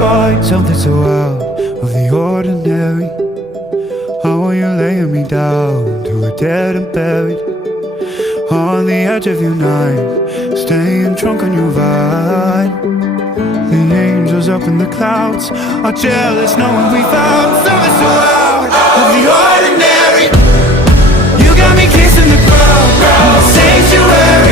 find something so out of the ordinary. How are you laying me down to a dead and buried on the edge of your night, staying drunk on your vine. The angels up in the clouds are jealous knowing we found something so out of the ordinary. You got me kissing the ground, sanctuary.